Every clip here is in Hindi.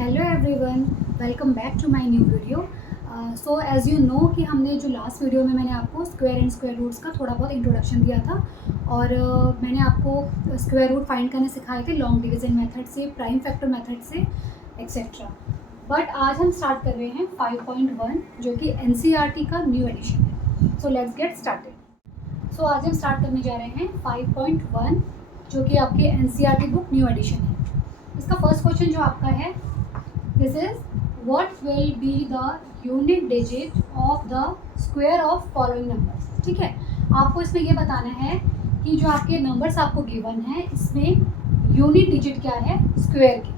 Hello everyone, welcome back to my new video. So as you know कि हमने जो लास्ट वीडियो में मैंने आपको स्क्वायर एंड स्क्वायर रूट्स का थोड़ा बहुत इंट्रोडक्शन दिया था और मैंने आपको स्क्वायर रूट फाइंड करने सिखाए थे लॉन्ग डिवीजन मेथड से, प्राइम फैक्टर मेथड से, एक्सेट्रा। बट आज हम स्टार्ट कर रहे हैं 5.1 जो कि NCERT का न्यू एडिशन है। So let's get started. So आज हम स्टार्ट करने जा रहे हैं 5.1 जो कि आपके NCERT बुक न्यू एडिशन है। इसका फर्स्ट क्वेश्चन जो आपका है, this is what will be the unit digit of the square of following numbers. ठीक है, आपको इसमें ये बताना है कि जो आपके नंबर्स आपको गिवन है इसमें यूनिट डिजिट क्या है स्क्वायर की।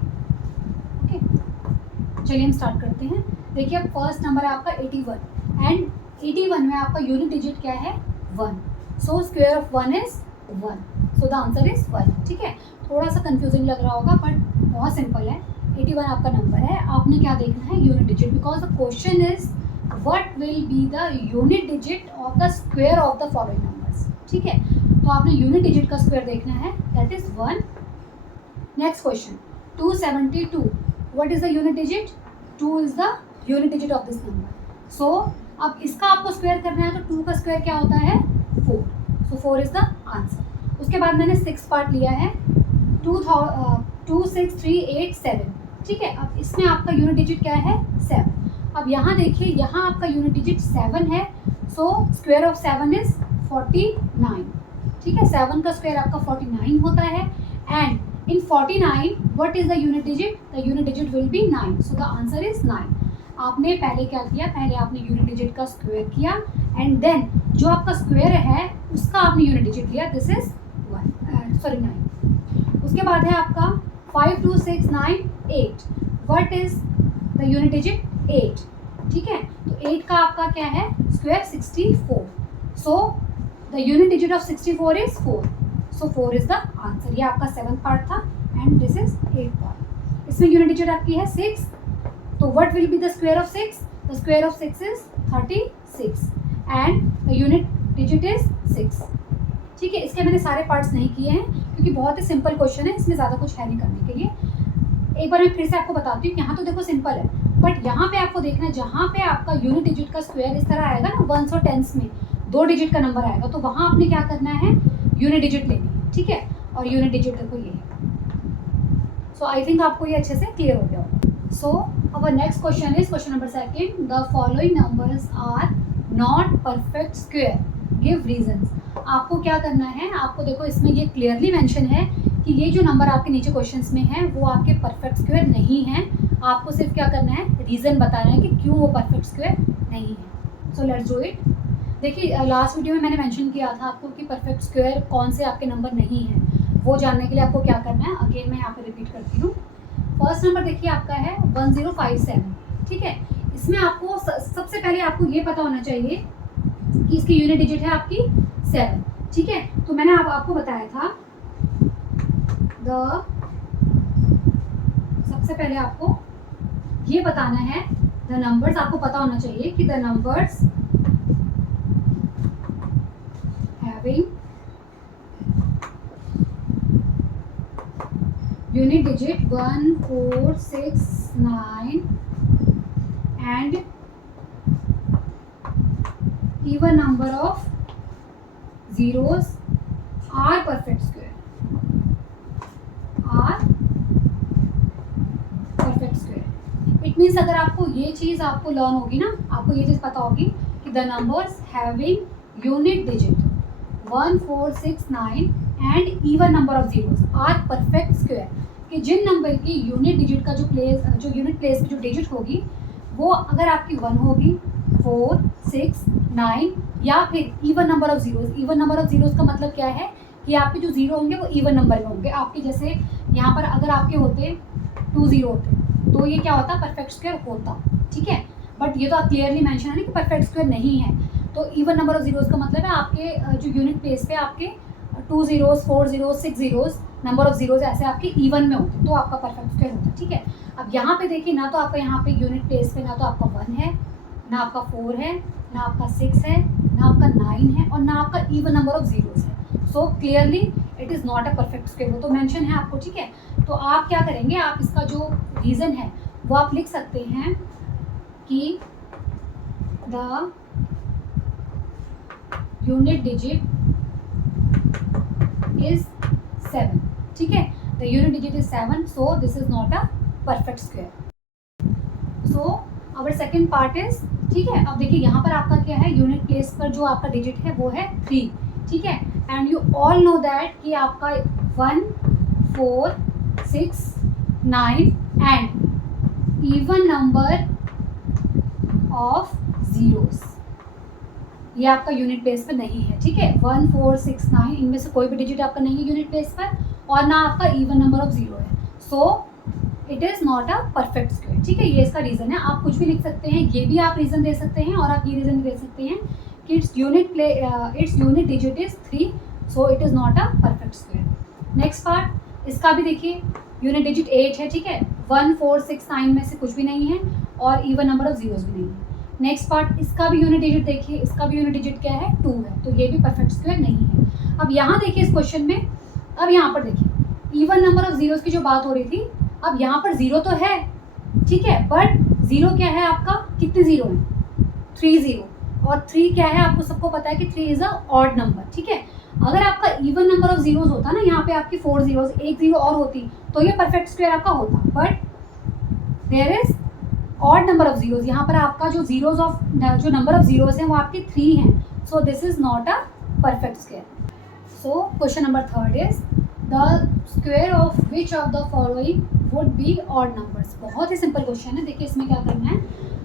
ओके, चलिए हम स्टार्ट करते हैं। देखिए अब फर्स्ट नंबर है आपका 81 एंड 81 में आपका यूनिट डिजिट क्या है 1। So square of 1 is 1, so the answer is 1। ठीक है, थोड़ा सा कंफ्यूजिंग लग रहा होगा बट बहुत सिंपल है। 81 आपका नंबर है, आपने क्या देखना है unit digit, because the question is what will be the unit digit of the square of the following numbers. ठीक है, तो आपने यूनिट डिजिट का स्क्वायर देखना है, that is 1। Next question 272, what is the unit digit? 2 is the unit digit of this number. So अब इसका आपको स्क्वायर करना है तो 2 का स्क्वायर क्या होता है 4, सो 4 इज द आंसर। उसके बाद मैंने 6 पार्ट लिया है 2 6 3 8 7। ठीक है, अब इसमें आपका यूनिट डिजिट क्या है 7। अब यहाँ देखिए, यहाँ आपका यूनिट डिजिट 7 है, सो स्क्वायर ऑफ 7 इज 49। ठीक है, 7 का स्क्वायर आपका 49 होता है and in 49 what is the unit digit? The unit digit will be 9, so the answer is 9। आपने पहले क्या किया, पहले आपने यूनिट डिजिट का स्क्वायर किया एंड देन जो आपका स्क्वायर है उसका आपने यूनिट डिजिट लिया, दिस इज 9। उसके बाद है आपका 5 2 6 9 8, what is the unit digit 8। ठीक है, तो 8 का आपका क्या है square 64, so the unit digit of 64 is 4, so 4 is the answer. ये आपका 7th पार्ट था and this is 8th part. इसमें यूनिट डिजिट आपकी है 6, तो what will be the square of 6? The square of 6 is 36 and the unit digit is 6। ठीक है, इसके मैंने सारे पार्ट्स नहीं किए हैं क्योंकि बहुत ही सिंपल क्वेश्चन है, इसमें ज़्यादा कुछ है नहीं करने के लिए। एक बार मैं फिर से आपको बताती हूँ, यहाँ तो देखो सिंपल है बट यहाँ पे आपको देखना है, जहाँ पे आपका यूनिट डिजिट का स्क्वायर इस तरह आएगा ना 1s और 10s में 2 डिजिट का नंबर आएगा, तो वहाँ आपने क्या करना है यूनिट डिजिट लेनी है। ठीक है, और यूनिट डिजिट देखो ये है। सो आई थिंक आपको ये अच्छे से क्लियर हो गया होगा। So our next question is question number 2, the following numbers are not perfect square, give reasons. आपको क्या करना है, आपको देखो इसमें ये क्लियरली मेंशन है कि ये जो नंबर आपके नीचे क्वेश्चंस में है वो आपके परफेक्ट स्क्वायर नहीं है। आपको सिर्फ क्या करना है, रीज़न बताना है कि क्यों वो परफेक्ट स्क्वायर नहीं है। So let's do it. देखिए लास्ट वीडियो में मैंने मेंशन किया था आपको कि परफेक्ट स्क्वायर कौन से आपके नंबर नहीं हैं, वो जानने के लिए आपको क्या करना है, अगेन मैं यहाँ पर रिपीट करती हूँ। फर्स्ट नंबर देखिए आपका है 1057। ठीक है, इसमें आपको सबसे पहले आपको ये पता होना चाहिए कि इसकी यूनिट डिजिट है आपकी 7। ठीक है, तो मैंने आपको बताया था सबसे पहले आपको ये बताना है द नंबर्स, आपको पता होना चाहिए कि the numbers having unit digit 1 4 6 9 and even number of zeros are perfect square, are perfect square. It means अगर आपको ये चीज़ आपको लर्न होगी ना, आपको ये चीज़ पता होगी कि the numbers having unit digit 1 4 6 9 and even number of zeros are perfect square, कि जिन नंबर की यूनिट डिजिट का जो यूनिट प्लेस की जो डिजिट होगी वो अगर आपकी 1 होगी 4 6 9 या फिर even number of zeros. Even number of zeros का मतलब क्या है कि आपके जो जीरो होंगे वो इवन नंबर में होंगे। आपके जैसे यहाँ पर अगर आपके होते 2 0 होते तो ये क्या होता, परफेक्ट स्क्वायर होता। ठीक है, बट ये तो आप क्लियरली मेंशन है ना कि परफेक्ट स्क्वायर नहीं है। तो इवन नंबर ऑफ जीरोस का मतलब है आपके जो यूनिट प्लेस पे आपके 2 zeros 4 zeros 6 zeros number of zeros ऐसे आपके इवन में होते तो आपका परफेक्ट स्क्वायर होता है। ठीक है, अब यहाँ पे देखिए ना तो आपका यहाँ पे यूनिट प्लेस पे ना तो आपका 1 है, ना आपका 4 है, ना आपका 6 है, ना आपका 9 है और ना आपका इवन नंबर ऑफ जीरोस है। So clearly it is not a perfect square, वो तो मेंशन है आपको। ठीक है, तो आप क्या करेंगे, आप इसका जो रीज़न है वो आप लिख सकते हैं कि द यूनिट डिजिट इज 7, ठीक है, the unit digit is 7, so this is not a perfect square. So our second part is, ठीक है, अब देखिए यहाँ पर आपका क्या है, यूनिट प्लेस पर जो आपका डिजिट है वो है 3, ठीक है, and you all know that कि आपका 1, 4, 6, 9 and even number of zeros, ये आपका यूनिट प्लेस पर नहीं है, ठीक है, 1, 4, 6, 9 इनमें से कोई भी डिजिट आपका नहीं है यूनिट प्लेस पर, और ना आपका इवन नंबर ऑफ जीरो है, so it is not a perfect square, ठीक है, ये इसका रीज़न है। आप कुछ भी लिख सकते हैं, ये भी आप रीज़न दे सकते हैं, और आप ये रीज़न दे सकते हैं कि its unit digit is 3, so it is not a perfect square. Next part, इसका भी देखिए यूनिट डिजिट 8 है, ठीक है, 1, 4, 6, 9 में से कुछ भी नहीं है, और इवन नंबर ऑफ जीरोज भी नहीं है। नेक्स्ट पार्ट, इसका भी यूनिट डिजिट देखिए, इसका भी यूनिट डिजिट क्या है, 2 है, तो ये भी परफेक्ट स्क्वायर नहीं है। अब यहाँ देखिए इस क्वेश्चन में, अब यहाँ पर देखिए इवन नंबर ऑफ जीरोज की जो बात हो रही थी, अब यहाँ पर जीरो तो है, ठीक है, बट जीरो क्या है आपका, कितने जीरो हैं, 3 जीरो, और 3 क्या है, आपको सबको पता है कि 3 इज अ ऑड नंबर, ठीक है। अगर आपका इवन नंबर ऑफ जीरोज होता ना, यहाँ पे आपकी 4 जीरोज, एक जीरो और होती, तो ये परफेक्ट स्क्वायर आपका होता, but there is odd number of zeros, यहाँ पर आपका जो जीरोज ऑफ जो नंबर ऑफ जीरोज हैं वो आपके 3 हैं, so this is not a perfect square. So question number 3 is the square of which of the following would be odd numbers. बहुत ही सिंपल क्वेश्चन है, देखिए इसमें क्या करना है,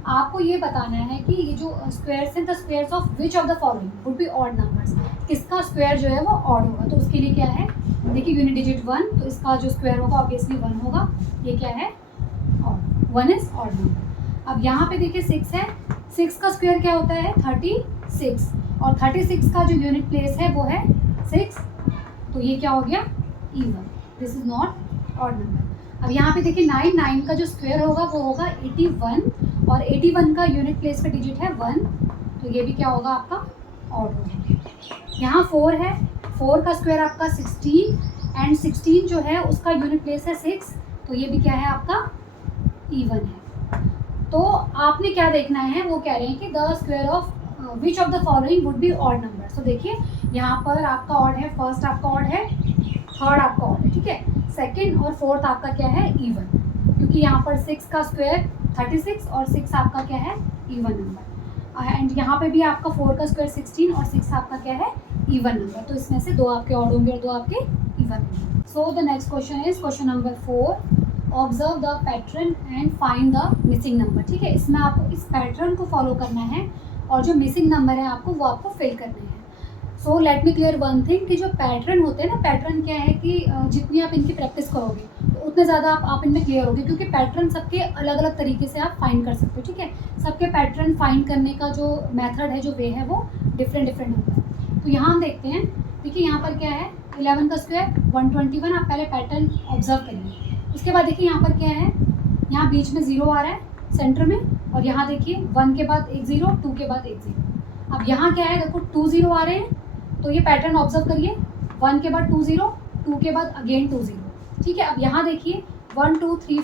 आपको ये बताना है कि ये जो स्क्वायर्स हैं, the squares of which of the following would be odd numbers, किसका स्क्वायर जो है वो ऑड होगा। तो उसके लिए क्या है, देखिए यूनिट डिजिट 1, तो इसका जो स्क्वायर होगा ऑब्वियसली 1 होगा, ये क्या है, ऑड, 1 इज ऑड नंबर। अब यहाँ पे देखिए 6 है, 6 का स्क्वायर क्या होता है, 36, और 36 का जो यूनिट प्लेस है वो है 6, तो ये क्या हो गया, even, this is not odd number. अब यहाँ पे देखिए 9 का जो स्क्वायर होगा वो होगा 81, और 81 का यूनिट प्लेस पे डिजिट है 1, तो ये भी क्या होगा आपका, ऑड होगा। यहाँ 4 है, 4 का स्क्वायर आपका 16, एंड 16 जो है उसका यूनिट प्लेस है 6, तो ये भी क्या है आपका, इवन है। तो आपने क्या देखना है, वो कह रहे हैं कि the square of which of the following would be odd number. So देखिए यहाँ पर आपका ऑड है, फर्स्ट आपका ऑड है, थर्ड आपका ऑड है, ठीक है, सेकंड और फोर्थ आपका क्या है, इवन, क्योंकि यहाँ पर 6 का स्क्वायर 36 और 6 आपका क्या है, इवन नंबर, एंड यहाँ पे भी आपका 4 का स्क्वायर 16 और 6 आपका क्या है, इवन नंबर, तो इसमें से 2 आपके ऑड होंगे और 2 आपके इवन होंगे। So the next question is question number 4, observe the pattern and find the missing number, ठीक है, इसमें आपको इस पैटर्न को फॉलो करना है, और जो मिसिंग नंबर है आपको वो आपको फिल करने हैं। So let me clear one thing, कि जो पैटर्न होते हैं ना, पैटर्न क्या है कि जितनी आप इनकी प्रैक्टिस करोगे तो उतने ज़्यादा आप इनमें क्लियर होगे, क्योंकि पैटर्न सबके अलग अलग तरीके से आप फाइंड कर सकते हो, ठीक है, सबके पैटर्न फाइंड करने का जो मेथड है, जो वे है, वो डिफरेंट होता है। तो यहाँ हम देखते हैं, देखिए यहाँ पर क्या है, 11 का स्क्वायर 121, आप पहले पैटर्न ऑब्जर्व करिए। उसके बाद देखिए यहाँ पर क्या है, यहाँ बीच में 0 आ रहा है सेंटर में, और यहाँ देखिए 1 के बाद एक 0, 2 के बाद एक 0। अब यहाँ क्या है, देखो 2 0 आ रहे हैं, तो ये पैटर्न ऑब्जर्व करिए, 1 के बाद 2 0, 2 के बाद अगेन 2 0, ठीक है। अब यहाँ देखिए 1 2 3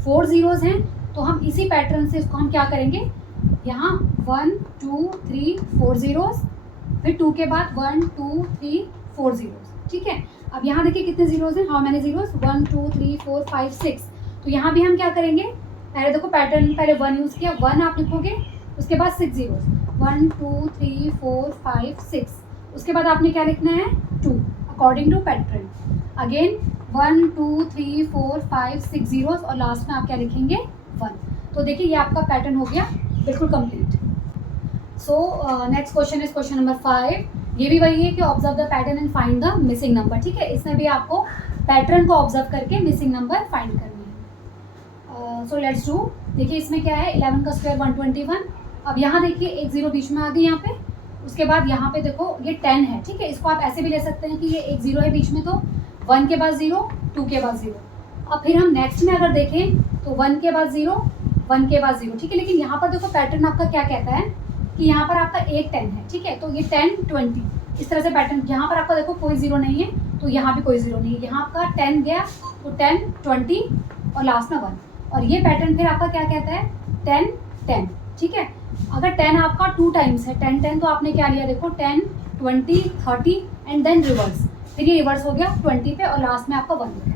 4 जीरोज़ हैं, तो हम इसी पैटर्न से इसको हम क्या करेंगे, यहाँ 1 2 3 4 जीरोज़, फिर 2 के बाद 1 2 3 4 जीरोज़, ठीक है। अब यहाँ देखिए कितने जीरोज़ हैं, हाउ मैनी जीरोज़, 1 2 3 4 5 6, तो यहाँ भी हम क्या करेंगे, पहले देखो पैटर्न, पहले 1 यूज़ किया, 1 आप लिखोगे, उसके बाद 6 जीरोज़, 1 2 3 4 5 6, उसके बाद आपने क्या लिखना है, 2 according to pattern, again 1 2 3 4 5 6 zeros, और लास्ट में आप क्या लिखेंगे, 1। तो देखिए ये आपका पैटर्न हो गया बिल्कुल complete. So next question is question number 5, ये भी वही है कि observe the pattern and find the missing number, ठीक है, इसमें भी आपको पैटर्न को ऑब्जर्व करके मिसिंग नंबर फाइंड करनी है। सो लेट्स डू, देखिए इसमें क्या है, 11 का स्क्वायर 121, अब यहाँ देखिए एक 0 बीच में आ गई यहाँ पे, उसके बाद यहाँ पे देखो ये 10 है, ठीक है, इसको आप ऐसे भी ले सकते हैं कि ये एक 0 है बीच में, तो 1 के बाद 0, 2 के बाद 0, अब फिर हम नेक्स्ट में अगर देखें तो 1 के बाद 0, 1 के बाद 0, ठीक है, लेकिन यहाँ पर देखो पैटर्न आपका क्या कहता है कि यहाँ पर आपका एक 10 है, ठीक है, तो ये 10 20 इस तरह से पैटर्न, यहाँ पर आपका देखो कोई 0 नहीं है, तो यहाँ भी कोई 0 नहीं है, यहाँ आपका 10 गया तो 10 20 और लास्ट में 1, और ये पैटर्न फिर आपका क्या कहता है 10 10, ठीक है। अगर 10 आपका 2 टाइम्स है 10 10, तो आपने क्या लिया देखो 10 20 30 एंड देन रिवर्स, फिर ये रिवर्स हो गया 20 पे और लास्ट में आपका 1 हो गया।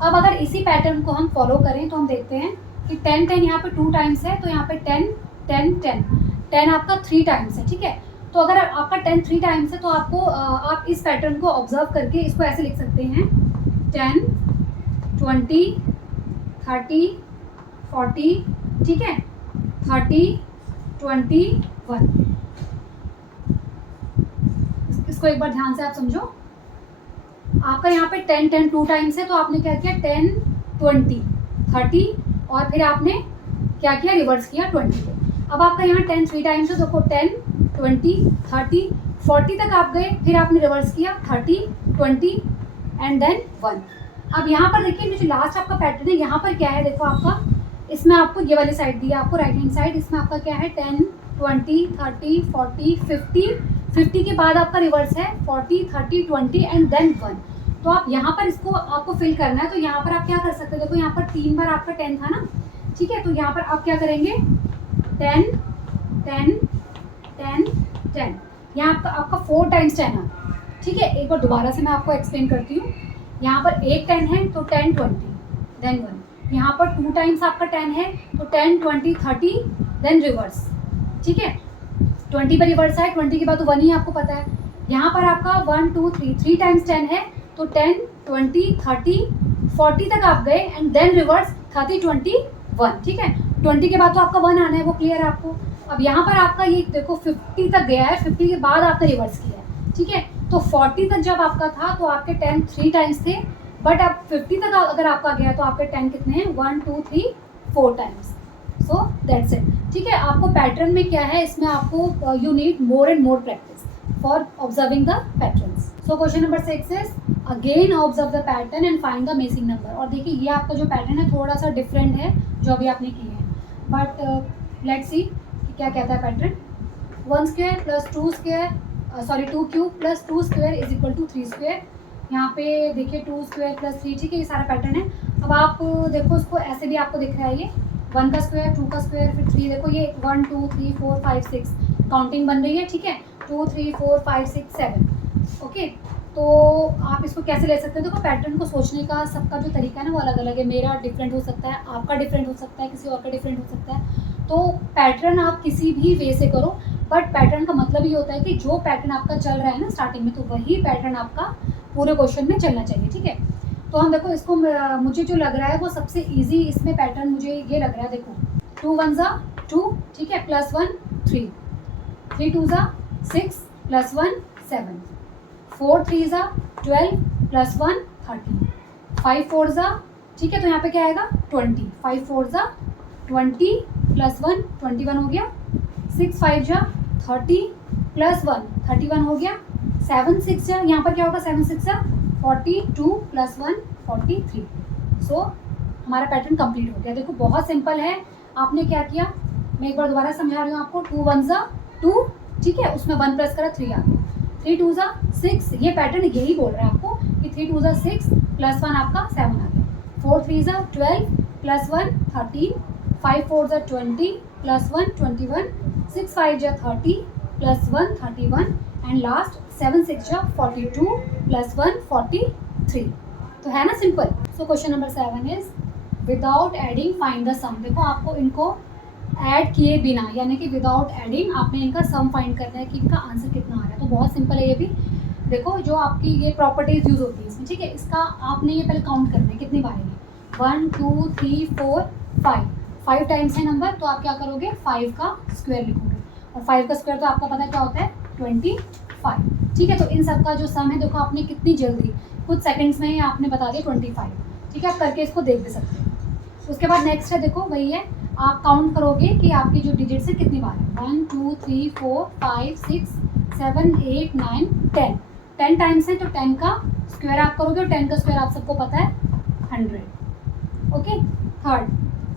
अब अगर इसी पैटर्न को हम फॉलो करें तो हम देखते हैं कि 10 10 यहाँ पे 2 टाइम्स है, तो यहाँ पे 10 10 10 10 आपका 3 टाइम्स है, ठीक है। तो अगर आपका 10 3 टाइम्स है तो आपको आप इस पैटर्न को ऑब्जर्व करके इसको ऐसे लिख सकते हैं 10 20 30 40, ठीक है, 30 20 1। इसको एक बार ध्यान से आप समझो। आपका यहाँ पे 10 10 2 टाइम्स है, तो आपने क्या किया 10 20 30 और फिर आपने क्या किया रिवर्स किया 20 पे। अब आपका यहाँ 10 3 टाइम्स है, देखो 10 20 30 40 तक आप गए, फिर आपने रिवर्स किया 30 20 एंड देन 1। अब यहाँ पर देखिए जो लास्ट आपका पैटर्न है यहाँ पर क्या है, देखो आपका इसमें आपको ये वाली साइड दी है आपको राइट हैंड साइड, इसमें आपका क्या है 10 20 30 40 50 50 के बाद आपका रिवर्स है 40 30 20 एंड देन 1। तो आप यहाँ पर इसको आपको फिल करना है, तो यहाँ पर आप क्या कर सकते हो, देखो यहाँ पर 3 बार आपका 10 था ना, ठीक है। तो यहाँ पर आप क्या करेंगे 10 10 10 10, यहाँ आपका 4 टाइम्स 10 है, ठीक है। एक बार दोबारा से मैं आपको एक्सप्लेन करती हूँ। यहाँ पर एक 10 है तो 10 20 देन 1, यहाँ पर 2 टाइम्स आपका 10 है तो 10 20 30 देन रिवर्स, ठीक है। 20 पर रिवर्स है, 20 के बाद तो 1 ही आपको पता है। यहाँ पर आपका 1 2 3 टाइम्स 10 है तो 10 20 30 40 तक आप गए एंड देन रिवर्स 30 20 1, ठीक है। 20 के बाद तो आपका 1 आना है, वो क्लियर है आपको। अब यहाँ पर आपका ये देखो 50 तक गया है, 50 के बाद आपने रिवर्स किया है, ठीक है। तो 40 तक जब आपका था तो आपके 10 3 टाइम्स थे, बट अब 50 तक अगर आपका गया तो आपके 10 कितने हैं 1 2 3 4 टाइम्स। सो दैट्स इट, ठीक है। आपको पैटर्न में क्या है, इसमें आपको you need more and more practice for observing the patterns. So question number 6 is again observe the pattern and find the missing number. और देखिए ये आपका जो पैटर्न है थोड़ा सा डिफरेंट है जो अभी आपने किए हैं, बट लेट्स सी क्या कहता है pattern. 1 square plus 2 square 2 cube plus 2 square is equal to 3 square. यहाँ पे देखिए 2 स्क्वायर प्लस 3, ठीक है, ये सारा पैटर्न है। अब आप देखो उसको ऐसे भी आपको दिख रहा है, ये 1 का स्क्वायर 2 का स्क्वायर फिर 3, देखो ये 1 2 3 4 5 6 काउंटिंग बन रही है, ठीक है, 2 3 4 5 6 7। ओके, तो आप इसको कैसे ले सकते हैं, देखो पैटर्न को सोचने का सबका जो तरीका है ना वो अलग अलग है। मेरा डिफरेंट हो सकता है, आपका डिफरेंट हो सकता है, किसी और का डिफरेंट हो सकता है। तो पैटर्न आप किसी भी वे से करो, बट पैटर्न का मतलब ये होता है कि जो पैटर्न आपका चल रहा है ना स्टार्टिंग में, तो वही पैटर्न आपका पूरे क्वेश्चन में चलना चाहिए, ठीक है। तो हम देखो इसको मुझे जो लग रहा है वो सबसे इजी इसमें पैटर्न मुझे ये लग रहा है, देखो 2 1 ज़ा 2, ठीक है, प्लस 1 3 3 2 ज़ा 6 प्लस 1 7 4 3 ज़ा 12 प्लस 1 30 5 4 ज़ा, ठीक है, तो यहाँ पे क्या आएगा 20 5 4 ज़ा 20 प्लस 1 21 हो गया। 6 5 जा 30 प्लस 1 31 हो गया। 7 6 जा, यहाँ पर क्या होगा 7 6 जा 42 प्लस 1 43। सो हमारा पैटर्न कंप्लीट हो गया। देखो बहुत सिंपल है। आपने क्या किया, मैं एक बार दोबारा समझा रही हूँ आपको। 2 1 ज़ा 2, ठीक है, उसमें 1 प्लस करा 3 आ गया। 3 2 ज़ा 6, ये पैटर्न यही बोल रहा है आपको कि 3 2 ज़ा 6 प्लस 1 आपका 7 आ गया। 4 3 ज़ा 12 प्लस 1 13 5 4 ज़ा 20 प्लस 1 21 6 5 जा 30 प्लस 1 31 एंड लास्ट 7 6 जा 42 प्लस 1 43। तो है ना simple. So question number 7 is without adding find the sum. देखो आपको इनको ऐड किए बिना, यानी कि विदाउट एडिंग आपने इनका सम फाइंड करना है कि इनका आंसर कितना आ रहा है। तो बहुत सिंपल है ये भी। देखो जो आपकी ये प्रॉपर्टीज यूज होती है इसमें, ठीक है, इसका आपने ये पहले काउंट करना है कितनी बार है। 1 2 3 4 5 टाइम्स है नंबर, तो आप क्या करोगे 5 का स्क्वायर लिखोगे, और 5 का स्क्वायर तो आपका पता क्या होता है 25, ठीक है। तो इन सब का जो सम है देखो आपने कितनी जल्दी कुछ सेकंड्स में आपने बता दिया 25, ठीक है। आप करके इसको देख भी सकते हैं। उसके बाद नेक्स्ट है, देखो वही है, आप काउंट करोगे कि आपकी जो डिजिट्स है कितनी बार है। 1 2 3 4 5 6 7 8 9 10 10 टाइम्स है, तो 10 का स्क्वायर आप करोगे, और 10 का स्क्वायर आप सबको पता है 100। ओके, थर्ड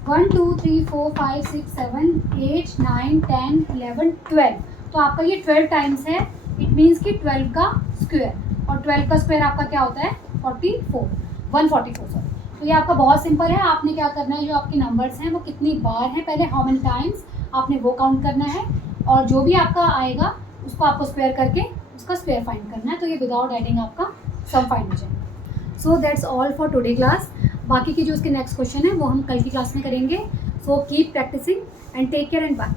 1 2 3 4 5 6 7 8 9 10 11 12, तो आपका ये 12 टाइम्स है। इट मीन्स कि 12 का स्क्वायर, और 12 का स्क्वायर आपका क्या होता है 44 144 सॉरी तो ये आपका बहुत सिंपल है। आपने क्या करना है, जो आपके नंबर्स हैं वो कितनी बार हैं, पहले हाउ मेनी टाइम्स आपने वो काउंट करना है, और जो भी आपका आएगा उसको आपको स्क्वायर करके उसका स्क्वायर फाइंड करना है। तो ये विदाउट एडिंग आपका सम फाइंड हो जाएगा। So that's all for today class. बाकी की जो उसके नेक्स्ट क्वेश्चन है वो हम कल की क्लास में करेंगे। So keep practising and take care and bye.